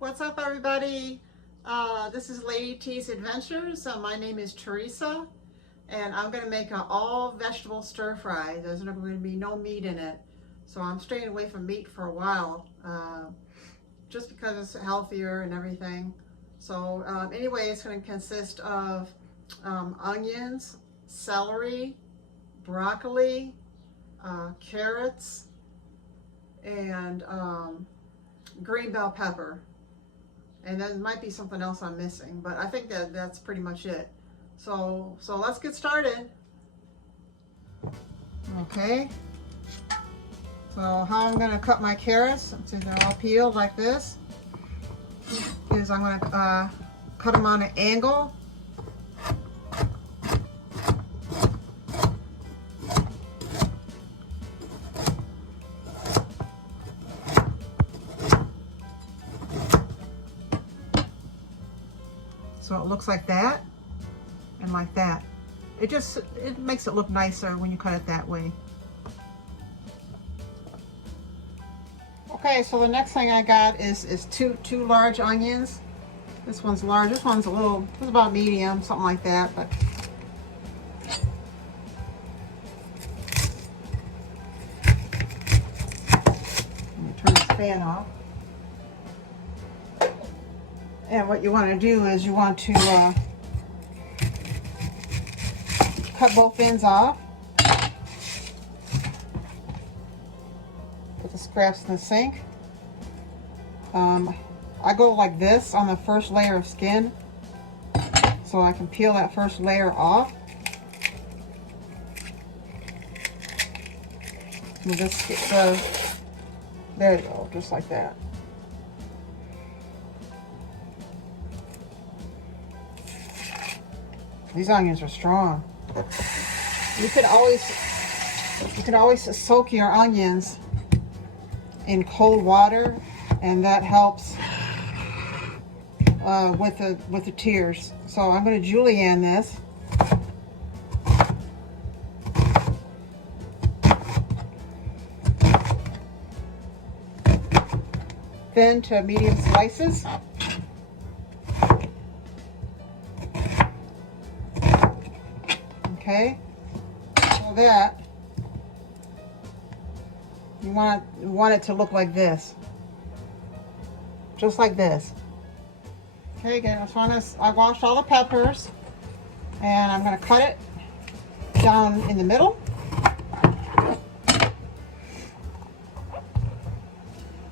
What's up, everybody? This is Lady T's Adventures. My name is Teresa, and I'm going to make an all vegetable stir fry. There's going to be no meat in it, so I'm straying away from meat for a while, just because it's healthier and everything. So anyway, it's going to consist of onions, celery, broccoli, carrots, and green bell pepper. And there might be something else I'm missing, but I think that's pretty much it. So let's get started. Okay. So how I'm going to cut my carrots, so they're all peeled like this, is I'm going to cut them on an angle. So it looks like that and like that. It makes it look nicer when you cut it that way. Okay, so the next thing I got is two large onions. This one's large. This one's it's about medium, something like that. But let me turn this fan off. And what you want to do is you want to cut both ends off. Put the scraps in the sink. I go like this on the first layer of skin, so I can peel that first layer off. And just there you go, just like that. These onions are strong. You could always soak your onions in cold water, and that helps with the tears. So I'm going to julienne this. Thin to medium slices. Okay, so that you want it to look like this, just like this. Okay, again, I washed all the peppers, and I'm going to cut it down in the middle. I'm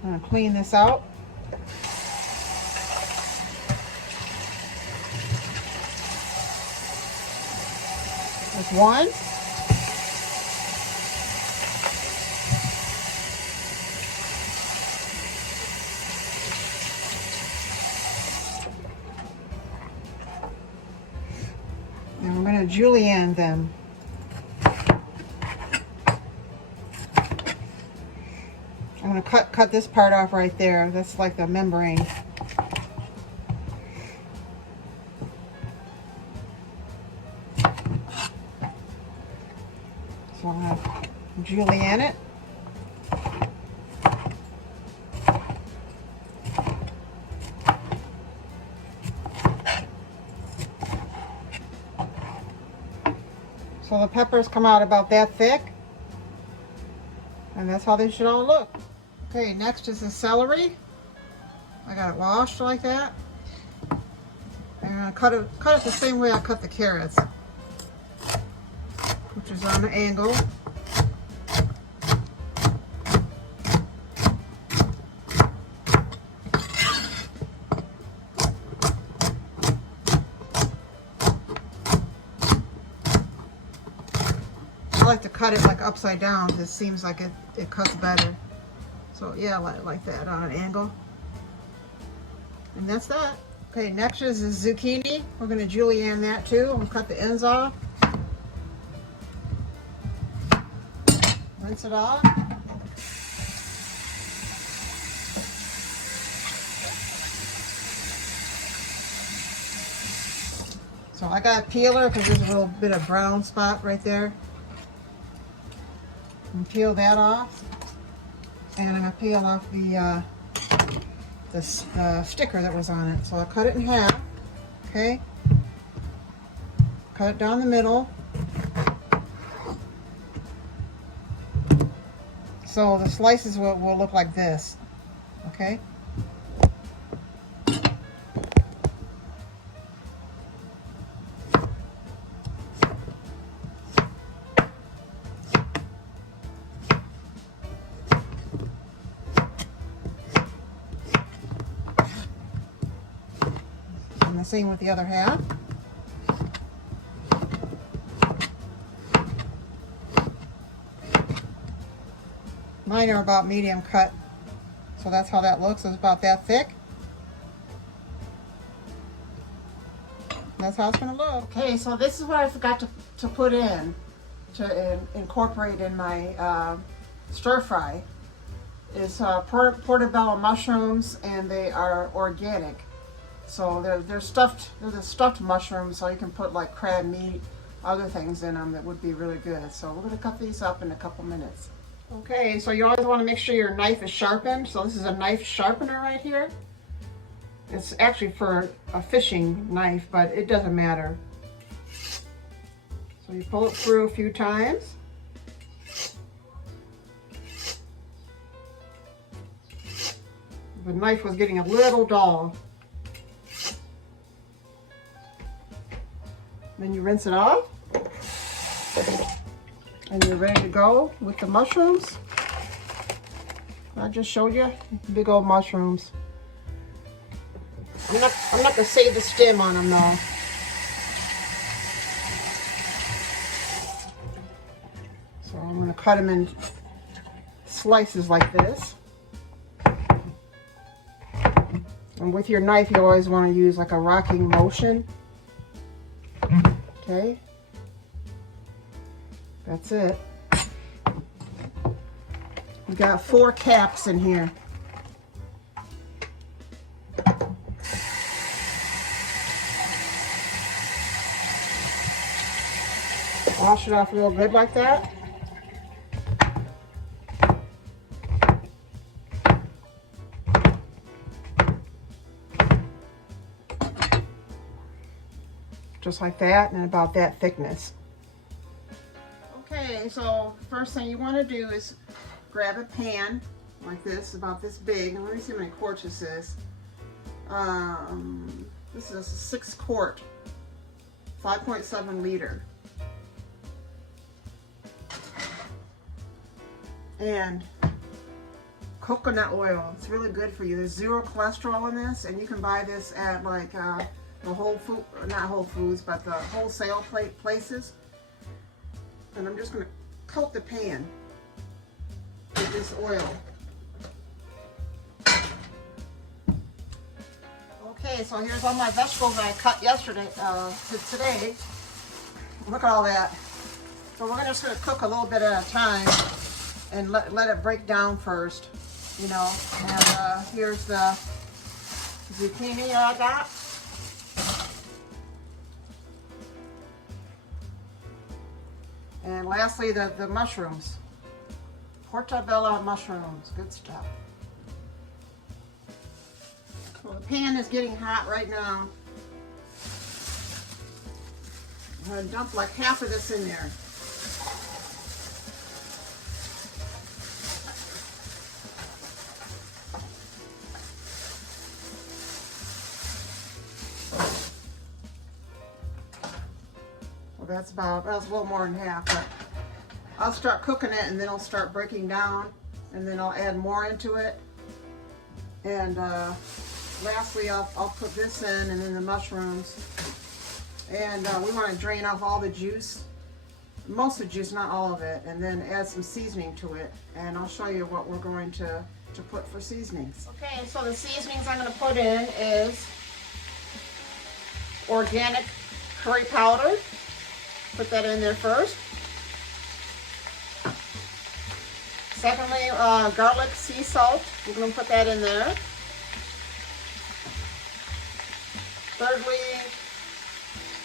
going to clean this out. There's one. And we're going to julienne them. I'm going to cut this part off right there. That's like the membrane. So I'm going to julienne it. So the peppers come out about that thick, and that's how they should all look. Okay, next is the celery. I got it washed like that. And I'm going to cut it the same way I cut the carrots, which is on an angle. I like to cut it like upside down because it seems like it cuts better. So yeah, like that on an angle. And that's that. Okay, next is the zucchini. We're going to julienne that too. We'll cut the ends off. Rinse it off. So I got a peeler because there's a little bit of brown spot right there. And peel that off. And I'm going to peel off the the sticker that was on it. So I cut it in half, okay? Cut it down the middle. So the slices will look like this, okay? And the same with the other half. Mine are about medium cut, so that's how that looks. It's about that thick. That's how it's going to look. Okay, so this is what I forgot to put in, to incorporate in my stir fry, is portobello mushrooms, and they are organic. So they're stuffed. They're the stuffed mushrooms, so you can put like crab meat, other things in them that would be really good. So we're going to cut these up in a couple minutes. Okay, so you always want to make sure your knife is sharpened. So this is a knife sharpener right here. It's actually for a fishing knife, but it doesn't matter. So you pull it through a few times. The knife was getting a little dull. Then you rinse it off. And you're ready to go with the mushrooms. I just showed you big old mushrooms. I'm not gonna save the stem on them though. So I'm gonna cut them in slices like this. And with your knife, you always want to use like a rocking motion. Okay. That's it. We got 4 caps in here. Wash it off a little bit like that. Just like that, and about that thickness. Okay, so first thing you want to do is grab a pan like this, about this big. And let me see how many quarts this is. This is a 6-quart, 5.7 liter. And coconut oil. It's really good for you. There's 0 cholesterol in this, and you can buy this at like the not Whole Foods, but the wholesale places. And I'm just going to coat the pan with this oil. Okay, so here's all my vegetables I cut yesterday to today. Look at all that. So we're just going to cook a little bit at a time and let it break down first, you know. And here's the zucchini I got. And lastly, the mushrooms. Portobello mushrooms, good stuff. So the pan is getting hot right now. I'm going to dump like half of this in there. That's a little more than half, but I'll start cooking it and then I'll start breaking down and then I'll add more into it. And lastly, I'll put this in and then the mushrooms. And we want to drain off all the juice, most of the juice, not all of it, and then add some seasoning to it. And I'll show you what we're going to put for seasonings. Okay, so the seasonings I'm going to put in is organic curry powder. Put that in there first. Secondly, garlic sea salt. We're going to put that in there. Thirdly,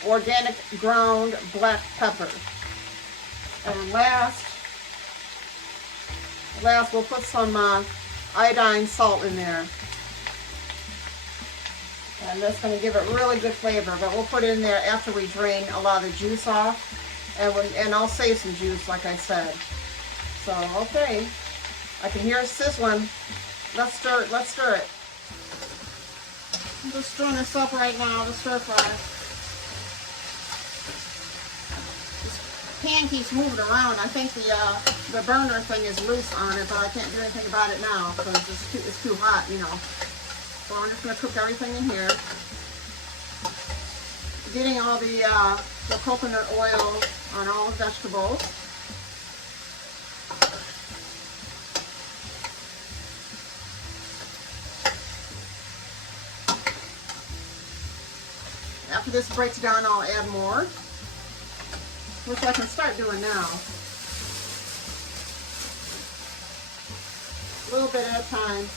organic ground black pepper. And last we'll put some iodine salt in there. And that's going to give it really good flavor, but we'll put it in there after we drain a lot of the juice off. And I'll save some juice, like I said. So, okay. I can hear it sizzling. Let's stir it, let's stir it. I'm just stirring this up right now, the stir fry. This pan keeps moving around. I think the burner thing is loose on it, but I can't do anything about it now because it's too hot, you know. So I'm just going to cook everything in here. Getting all the coconut oil on all the vegetables. After this breaks down, I'll add more, which I can start doing now. A little bit at a time.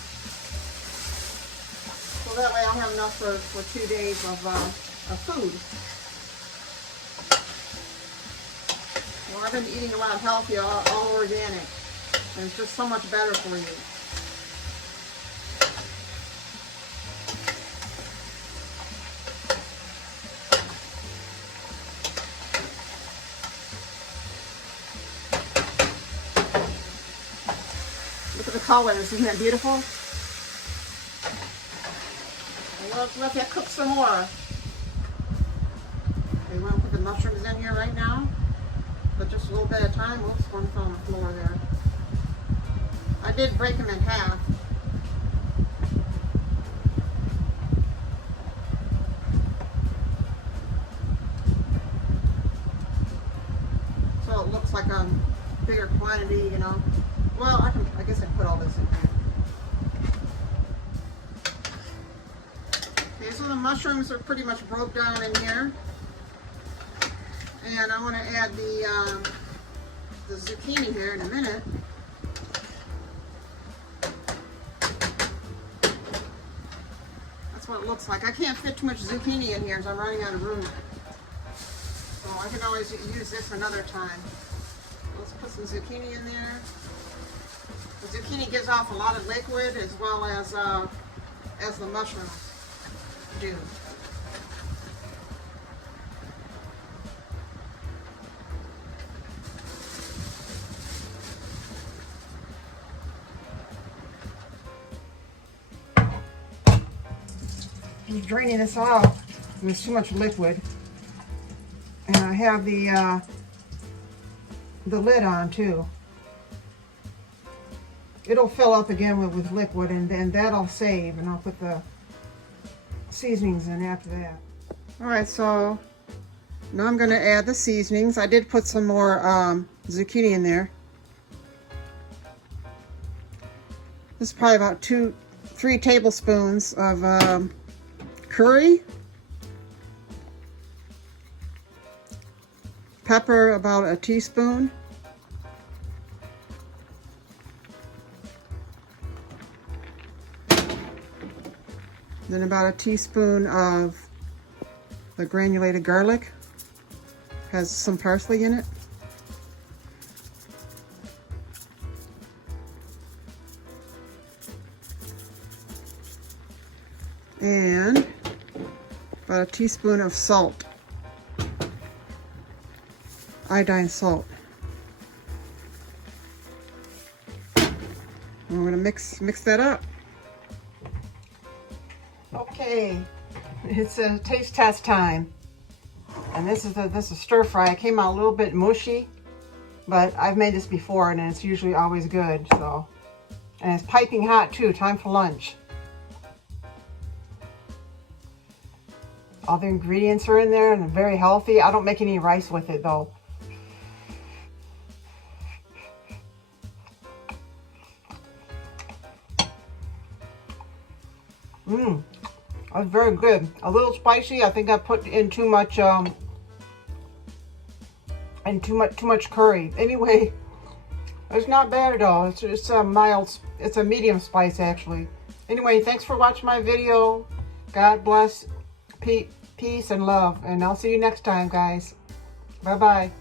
So that way I'll have enough for 2 days of food. Well, I've been eating a lot of healthy, all organic, and it's just so much better for you. Look at the colors, isn't that beautiful? Let's let that cook some more. Okay, we want to put the mushrooms in here right now, but just a little bit at a time. Whoops, one fell on the floor there. I did break them in half. So it looks like a bigger quantity, you know. Well, I guess I can put all this in here. Okay, so the mushrooms are pretty much broke down in here. And I want to add the zucchini here in a minute. That's what it looks like. I can't fit too much zucchini in here because I'm running out of room. So I can always use this another time. Let's put some zucchini in there. The zucchini gives off a lot of liquid as well as the mushrooms do. I'm draining this out. There's too much liquid, and I have the lid on too. It'll fill up again with liquid, and then that I'll save, and I'll put the seasonings in after that. All right, so now I'm going to add the seasonings. I did put some more zucchini in there. This is probably about 3 tablespoons of curry, pepper about a teaspoon, then about a teaspoon of the granulated garlic. Has some parsley in it. And about a teaspoon of salt, iodine salt. And we're going to mix that up. Okay, it's a taste test time, and this is stir fry. It came out a little bit mushy, but I've made this before, and it's usually always good. So, and it's piping hot too. Time for lunch. All the ingredients are in there, and they're very healthy. I don't make any rice with it though. That's very good. A little spicy. I think I put in too much too much curry. Anyway, it's not bad at all. It's a mild. It's a medium spice actually. Anyway, thanks for watching my video. God bless. Peace and love, and I'll see you next time, guys. Bye bye.